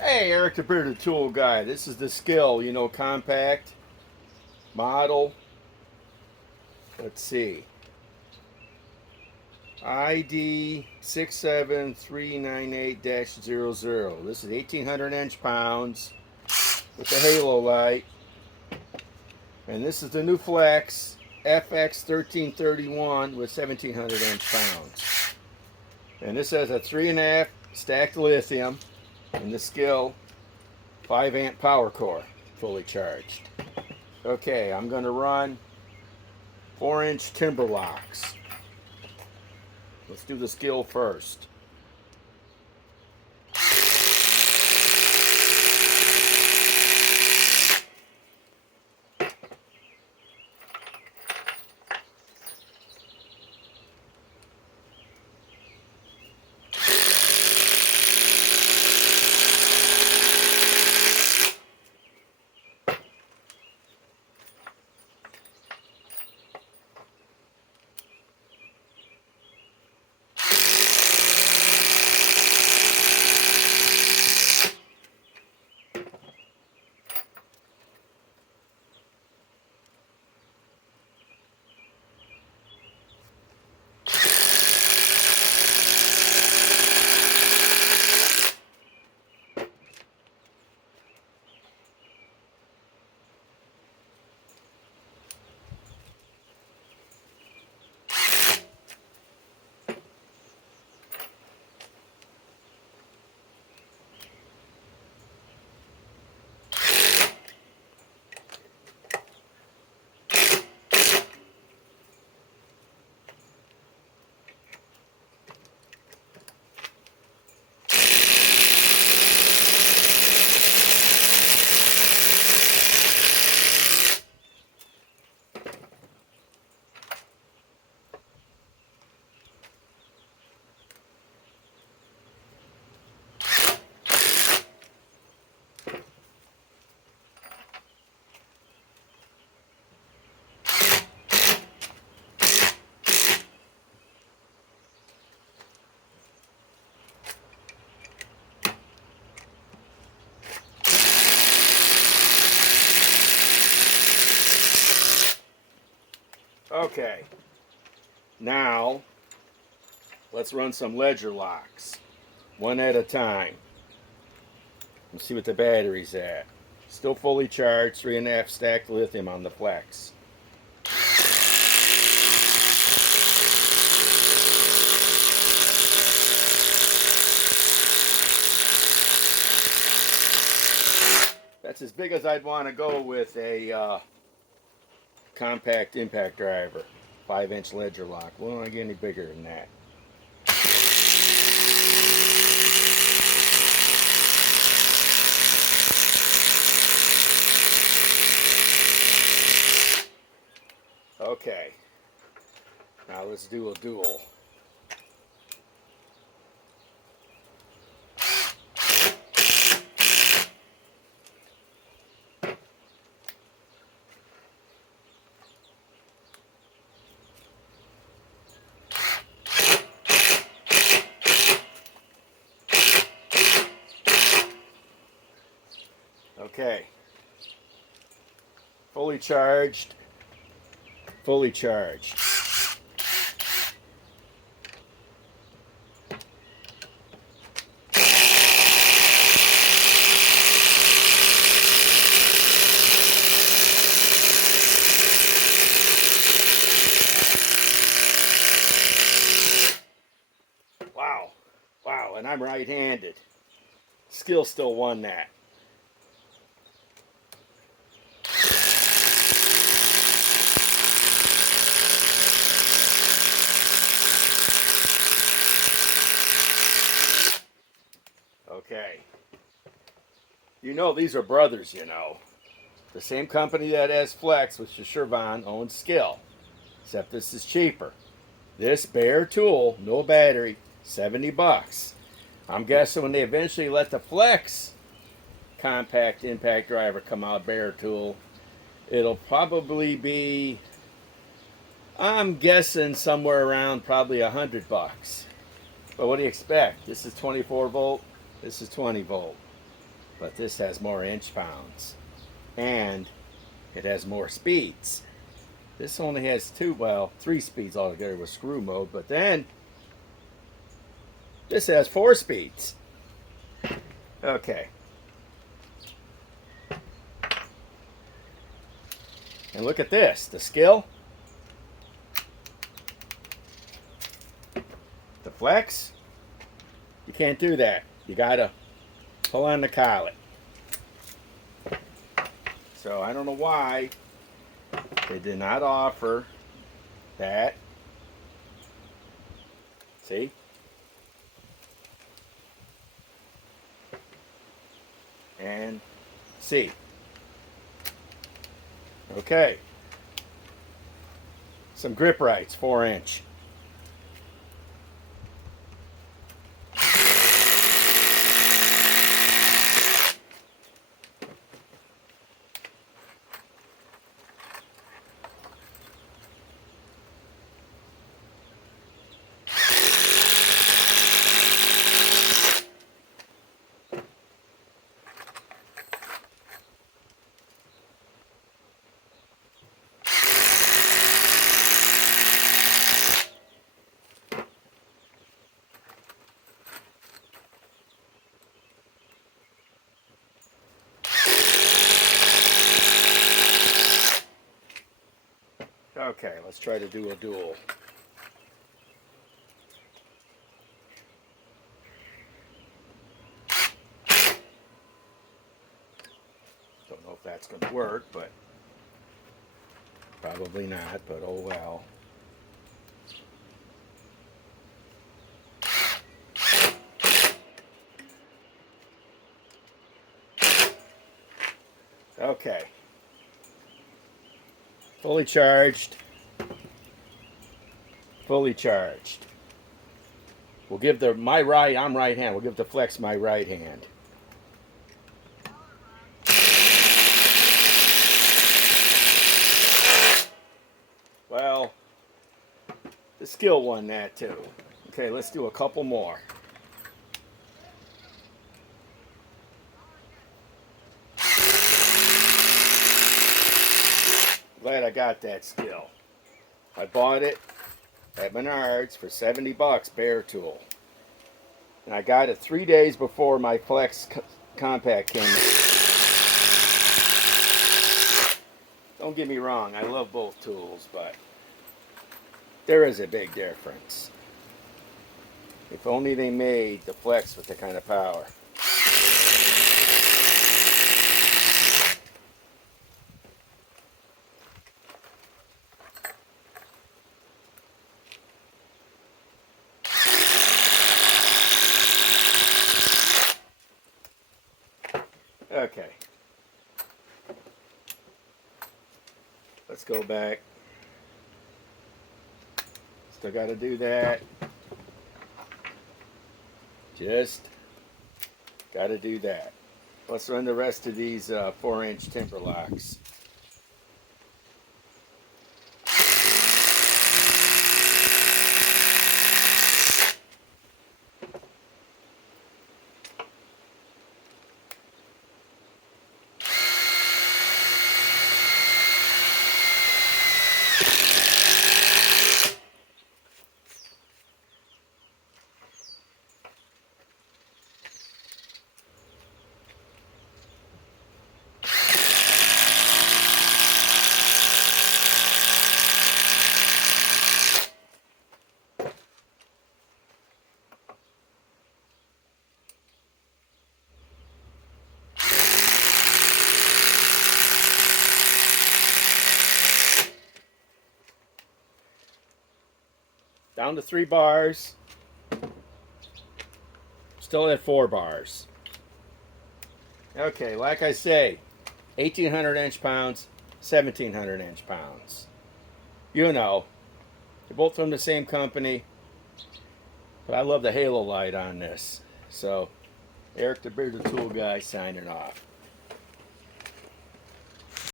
Hey, Eric the Bearded Tool Guy. This is the SKIL, compact model. Let's see. ID 67398-00. This is 1800 inch pounds with the halo light. And this is the new Flex FX 1331 with 1700 inch pounds. And this has a 3.5 stacked lithium in the SKIL 5 amp power core, fully charged. Okay, I'm going to run 4-inch timber locks. Let's do the SKIL first. Okay, now let's run some ledger locks, one at a time. Let's see what the battery's at. Still fully charged, 3.5 stacked lithium on the Flex. That's as big as I'd want to go with a compact impact driver, 5-inch ledger lock. Won't want to get any bigger than that. Okay, now let's do a dual. Okay, fully charged, fully charged. Wow, wow, and I'm right-handed. SKIL still won that. Okay. These are brothers, The same company that has Flex, which is Shervon, owns SKIL. Except this is cheaper. This bare tool, no battery, 70 bucks. I'm guessing when they eventually let the Flex compact impact driver come out, bare tool, it'll probably be, I'm guessing somewhere around probably 100 bucks. But what do you expect? This is 24 volt, this is 20 volt. but this has more inch pounds, and it has more speeds. This only has three speeds altogether with screw mode, but then this has 4 speeds. Okay. And look at this, the SKIL, the flex, you can't do that. You gotta pull on the collet. So I don't know why they did not offer that. See? And see. Okay. Some grip rights, 4-inch. Okay, let's try to do a dual. Don't know if that's going to work, but probably not, but oh well. Okay. Fully charged. Fully charged. We'll give I'm right hand. We'll give the flex my right hand. Well, the SKIL won that too. Okay, let's do a couple more. Glad I got that SKIL. I bought it at Menards for 70 bucks, bare tool. And I got it 3 days before my Flex Compact came in. Don't get me wrong, I love both tools, but there is a big difference. If only they made the Flex with the kind of power. Okay. Let's go back. Still got to do that. Just got to do that. Let's run the rest of these 4-inch temper locks. Down to 3 bars. Still at 4 bars. Okay, like I say, 1,800 inch-pounds, 1,700 inch-pounds. You know, they're both from the same company, but I love the halo light on this. So, Eric the Bearded Tool Guy signing off.